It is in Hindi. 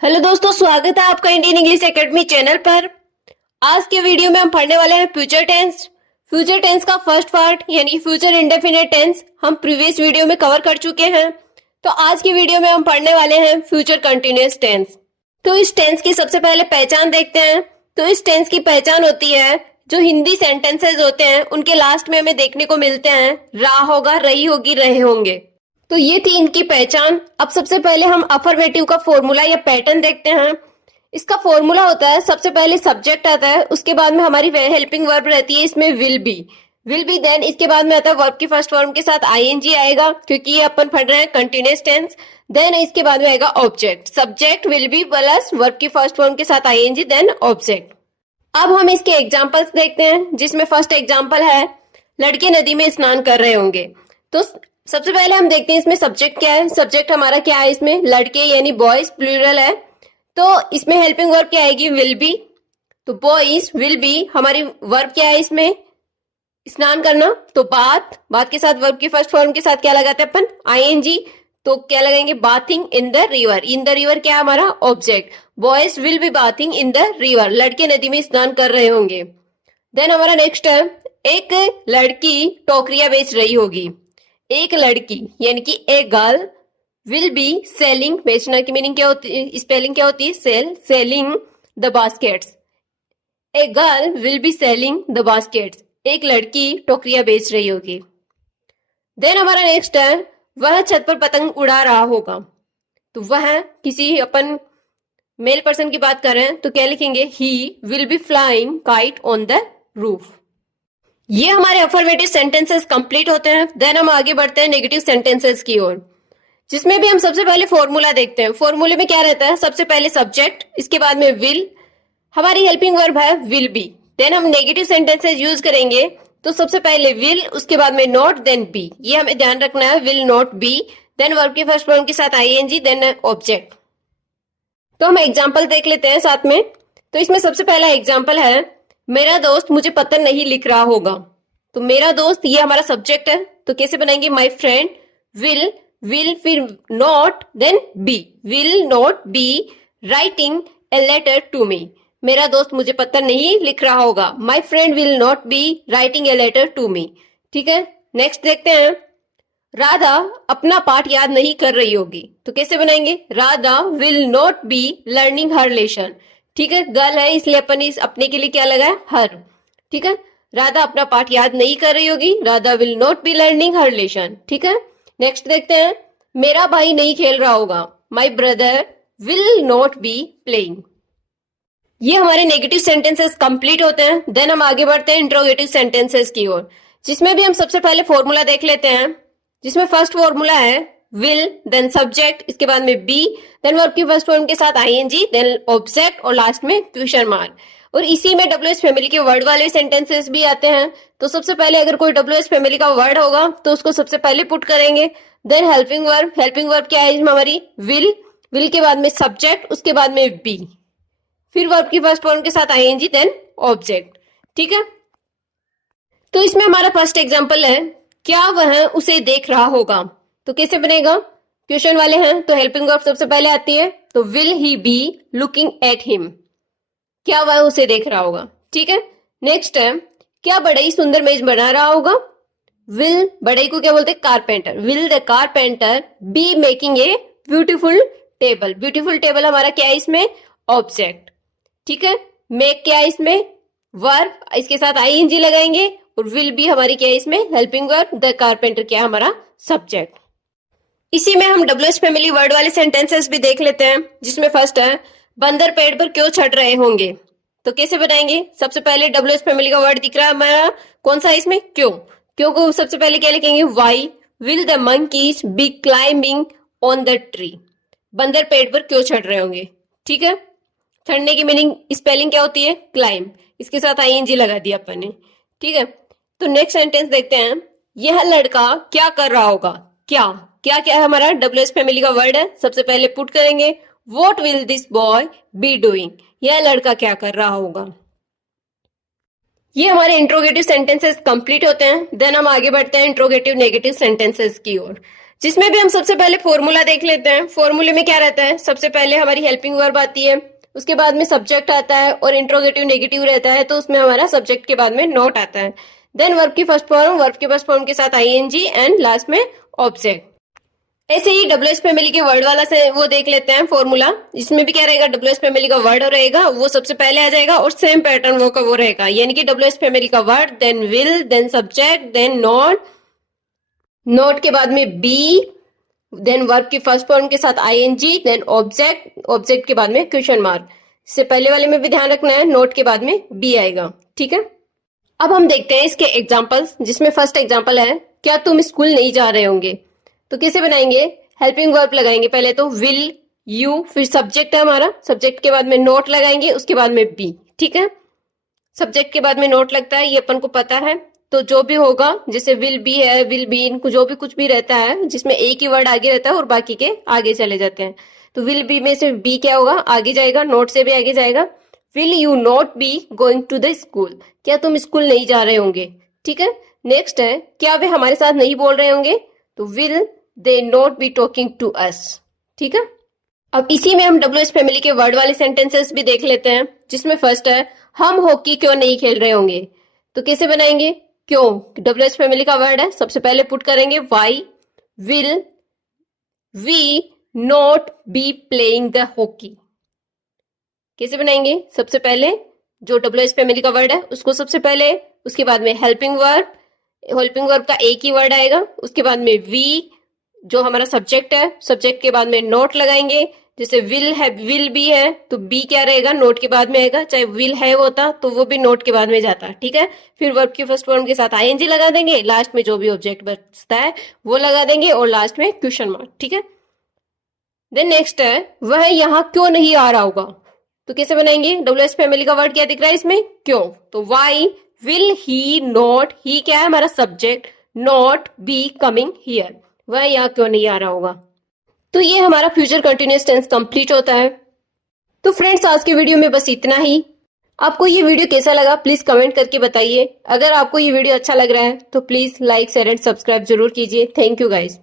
हेलो दोस्तों, स्वागत है आपका इंडियन इंग्लिश एकेडमी चैनल पर। आज के वीडियो में हम पढ़ने वाले हैं फ्यूचर टेंस। फ्यूचर टेंस का फर्स्ट पार्ट यानी फ्यूचर इंडेफिनिट टेंस हम प्रीवियस वीडियो में कवर कर चुके हैं। तो आज की वीडियो में हम पढ़ने वाले हैं फ्यूचर कंटिन्यूअस टेंस। तो इस टेंस की सबसे पहले पहचान देखते हैं। तो इस टेंस की पहचान होती है, जो हिंदी सेंटेंसेस होते हैं उनके लास्ट में हमें देखने को मिलते हैं रहा होगा, रही होगी, रहे होंगे। तो ये थी इनकी पहचान। अब सबसे पहले हम अफर्मेटिव का फॉर्मूला या पैटर्न देखते हैं। इसका फॉर्मूला होता है, सबसे पहले सब्जेक्ट आता है, उसके बाद में हमारी हेल्पिंग वर्ब रहती है, इसमें विल बी देन इसके बाद में आता है वर्ब की फर्स्ट फॉर्म के साथ आईएनजी आएगा, क्योंकि ये अपन पढ़ रहे हैं कंटिन्यूअस टेंस। देन इसके बाद में आएगा object, subject will be plus verb की फर्स्ट फॉर्म के साथ आईएनजी देन ऑब्जेक्ट। अब हम इसके एग्जाम्पल्स देखते हैं, जिसमें फर्स्ट एग्जाम्पल है लड़के नदी में स्नान कर रहे होंगे। तो सबसे पहले हम देखते हैं इसमें सब्जेक्ट क्या है। सब्जेक्ट हमारा क्या है, इसमें लड़के यानी बॉयज प्लूरल है। तो इसमें हेल्पिंग वर्ब क्या आएगी, विल बी। तो बॉयज विल बी। हमारी वर्ब क्या है इसमें, स्नान करना। तो बात के साथ वर्ब की फर्स्ट फॉर्म के साथ क्या लगाते हैं अपन, आईएनजी। तो क्या लगाएंगे, bathing in the river. In the river क्या है हमारा, object. Boys will be bathing in the river, लड़के नदी में स्नान कर रहे होंगे। देन हमारा नेक्स्ट है, एक लड़की टोकरियां बेच रही होगी। एक लड़की यानी कि a girl will be selling, बेचना की मीनिंग क्या होती है, स्पेलिंग क्या होती है, selling the baskets. A girl will be selling the baskets, एक लड़की टोकरियां बेच रही होगी। देन हमारा नेक्स्ट है, वह छत पर पतंग उड़ा रहा होगा। तो वह किसी अपन मेल पर्सन की बात कर रहे हैं, तो क्या लिखेंगे, he will be flying kite on the roof. ये हमारे अफर्मेटिव सेंटेंसेस कंप्लीट होते हैं। देन हम आगे बढ़ते हैं नेगेटिव सेंटेंसेस की ओर, जिसमें भी हम सबसे पहले फॉर्मूला देखते हैं। फॉर्मूले में क्या रहता है, सबसे पहले सब्जेक्ट, इसके बाद में विल, हमारी हेल्पिंग वर्ब है विल बी। देन हम नेगेटिव सेंटेंसेस यूज करेंगे, तो सबसे पहले विल, उसके बाद में नॉट, देन बी। ये हमें ध्यान रखना है, will not be, then verb के फर्स्ट फॉर्म के साथ आईएनजी, देन ऑब्जेक्ट। तो हम एग्जाम्पल देख लेते हैं साथ में। तो इसमें सबसे पहला एग्जाम्पल है, मेरा दोस्त मुझे पत्र नहीं लिख रहा होगा। तो मेरा दोस्त ये हमारा सब्जेक्ट है, तो कैसे बनाएंगे, माई फ्रेंड विल फिर not then be, will not be writing a letter to me. मेरा दोस्त मुझे पत्र नहीं लिख रहा होगा, my friend will not be writing a letter to me. ठीक है, नेक्स्ट देखते हैं, राधा अपना पाठ याद नहीं कर रही होगी। तो कैसे बनाएंगे, Radha will not be learning her lesson. ठीक है, गर्ल है इसलिए अपन इस अपने के लिए क्या लगाया, हर। ठीक है, राधा अपना पाठ याद नहीं कर रही होगी, Radha will not be learning her lesson. ठीक है, नेक्स्ट देखते हैं, मेरा भाई नहीं खेल रहा होगा, my brother will not be playing. ये हमारे नेगेटिव सेंटेंसेस कंप्लीट होते हैं। देन हम आगे बढ़ते हैं इंट्रोगेटिव सेंटेंसेस की ओर, जिसमें भी हम सबसे पहले फॉर्मूला देख लेते हैं। जिसमें फर्स्ट फॉर्मूला है विल, देन सब्जेक्ट, इसके बाद में बी, देन वर्ब की फर्स्ट फॉर्म के साथ आईएनजी, देन ऑब्जेक्ट और लास्ट में क्वेश्चन मार्क। और इसी में डब्ल्यूएस फैमिली के वर्ड वाले सेंटेंसेस भी आते हैं। तो सबसे पहले अगर कोई डब्ल्यूएस फैमिली का वर्ड होगा तो उसको सबसे पहले पुट करेंगे। देन हेल्पिंग वर्ब क्या है इसमें हमारी, विल के बाद में सब्जेक्ट, उसके बाद में बी, फिर वर्ब की फर्स्ट फॉर्म के साथ आईएनजी, देन ऑब्जेक्ट। ठीक है, तो इसमें हमारा फर्स्ट एग्जांपल है, क्या वह उसे देख रहा होगा। तो कैसे बनेगा, क्वेश्चन वाले हैं तो हेल्पिंग वर्ब सबसे पहले आती है। तो will he be looking at him, क्या वह उसे देख रहा होगा। ठीक है, नेक्स्ट है, क्या बढ़ई सुंदर मेज बना रहा होगा। विल, बढ़ई को क्या बोलते हैं, carpenter. Will the carpenter be making a beautiful table. Beautiful table हमारा क्या है इसमें, ऑब्जेक्ट। ठीक है, मेक क्या है इसमें, वर्ब, इसके साथ आईएनजी लगाएंगे। और विल बी हमारी क्या है इसमें, हेल्पिंग वर्ब, द कारपेंटर क्या है हमारा सब्जेक्ट। इसी में हम डब्ल्यूएस फैमिली वर्ड वाले सेंटेंसेस भी देख लेते हैं, जिसमें फर्स्ट है, बंदर पेड़ पर क्यों चढ़ रहे होंगे। तो कैसे बनाएंगे, सबसे पहले डब्ल्यूएस फैमिली का वर्ड दिख रहा है हमारा, कौन सा है इसमें, क्यों को सबसे पहले क्या लिखेंगे, why will the monkeys be climbing on the tree. बंदर पेड़ पर क्यों चढ़ रहे होंगे। ठीक है, चढ़ने की मीनिंग स्पेलिंग क्या होती है, क्लाइंब, इसके साथ आईएनजी लगा दिया अपन ने। ठीक है, तो नेक्स्ट सेंटेंस देखते हैं, यह लड़का क्या कर रहा होगा। क्या है हमारा डब्ल्यूएस फैमिली का वर्ड है, सबसे पहले पुट करेंगे, what will this boy be doing, यह लड़का क्या कर रहा होगा। ये हमारे इंट्रोगेटिव सेंटेंसेस कंप्लीट होते हैं। देन हम आगे बढ़ते हैं इंट्रोगेटिव नेगेटिव सेंटेंसेस की ओर, जिसमें भी हम सबसे पहले फॉर्मूला देख लेते हैं। फॉर्मूले में क्या रहता है, सबसे पहले हमारी हेल्पिंग वर्ब आती है, उसके बाद में सब्जेक्ट आता है और इंट्रोगेटिव नेगेटिव रहता है, तो उसमें हमारा सब्जेक्ट के बाद में नॉट आता है। देन वर्ब की फर्स्ट फॉर्म, वर्ब के फर्स्ट फॉर्म के साथ आईएनजी एंड लास्ट में ऑब्जेक्ट। ऐसे ही डब्ल्यूएस फैमिली के वर्ड वाला से वो देख लेते हैं फॉर्मूला। इसमें भी क्या रहेगा, डब्ल्यूएस फैमिली का वर्ड रहेगा, वो सबसे पहले आ जाएगा और सेम पैटर्न वो का वो रहेगा, यानी कि डब्ल्यूएस फैमिली का word, then will, then subject, then not, not के बाद में बी, देन वर्ब की फर्स्ट फॉर्म के साथ आईएनजी, देन ऑब्जेक्ट, ऑब्जेक्ट के बाद में क्वेश्चन मार्क। इससे पहले वाले में भी ध्यान रखना है, नोट के बाद में बी आएगा। ठीक है, अब हम देखते हैं इसके एग्जांपल्स, जिसमें फर्स्ट एग्जांपल है, क्या तुम स्कूल नहीं जा रहे होंगे। तो कैसे बनाएंगे, हेल्पिंग वर्ब लगाएंगे पहले तो विल यू, फिर सब्जेक्ट है हमारा, सब्जेक्ट के बाद में नोट लगाएंगे, उसके बाद में बी। ठीक है, सब्जेक्ट के बाद में नोट लगता है, ये अपन को पता है। तो जो भी होगा, जैसे विल बी है, विल बी, इनको जो भी कुछ भी रहता है जिसमें एक ही वर्ड आगे रहता है और बाकी के आगे चले जाते हैं, तो विल बी में से बी क्या होगा, आगे जाएगा, नोट से भी आगे जाएगा। Will you not be going to the school, क्या तुम स्कूल नहीं जा रहे होंगे। ठीक है, नेक्स्ट है, क्या वे हमारे साथ नहीं बोल रहे होंगे, तो will they not be talking to us. ठीक है, अब इसी में हम डब्ल्यूएस फैमिली के वर्ड वाले सेंटेंसेस भी देख लेते हैं, जिसमें फर्स्ट है, हम हॉकी क्यों नहीं खेल रहे होंगे। तो कैसे बनाएंगे, क्यों, डब्ल्यूएस फैमिली का वर्ड है, सबसे पहले पुट करेंगे why will we not be playing the hockey. कैसे बनाएंगे, सबसे पहले जो डब्ल्यूएस फैमिली का वर्ड है उसको सबसे पहले, उसके बाद में हेल्पिंग वर्ब, हेल्पिंग वर्ब का एक ही वर्ड आएगा, उसके बाद में वी जो हमारा सब्जेक्ट है, सब्जेक्ट के बाद में नोट लगाएंगे, जैसे विल है, विल बी है तो बी क्या रहेगा, नोट के बाद में आएगा, चाहे विल है होता तो वो भी नोट के बाद में जाता। ठीक है, फिर वर्ब की फर्स्ट फॉर्म के साथ आईएनजी लगा देंगे, लास्ट में जो भी ऑब्जेक्ट बचता है वो लगा देंगे और लास्ट में क्वेश्चन मार्क। ठीक है, देन नेक्स्ट है, वह यहाँ क्यों नहीं आ रहा होगा। तो कैसे बनाएंगे, डब्ल्यूएस फैमिली का वर्ड क्या दिख रहा है इसमें, क्यों, तो वाई विल ही नॉट, ही क्या है हमारा subject, not be coming here, वह यहाँ क्यों नहीं आ रहा होगा। तो ये हमारा फ्यूचर कंटिन्यूअस टेंस कंप्लीट होता है। तो फ्रेंड्स, आज के वीडियो में बस इतना ही। आपको ये वीडियो कैसा लगा प्लीज कमेंट करके बताइए। अगर आपको ये वीडियो अच्छा लग रहा है तो please like share and subscribe जरूर कीजिए। Thank you guys.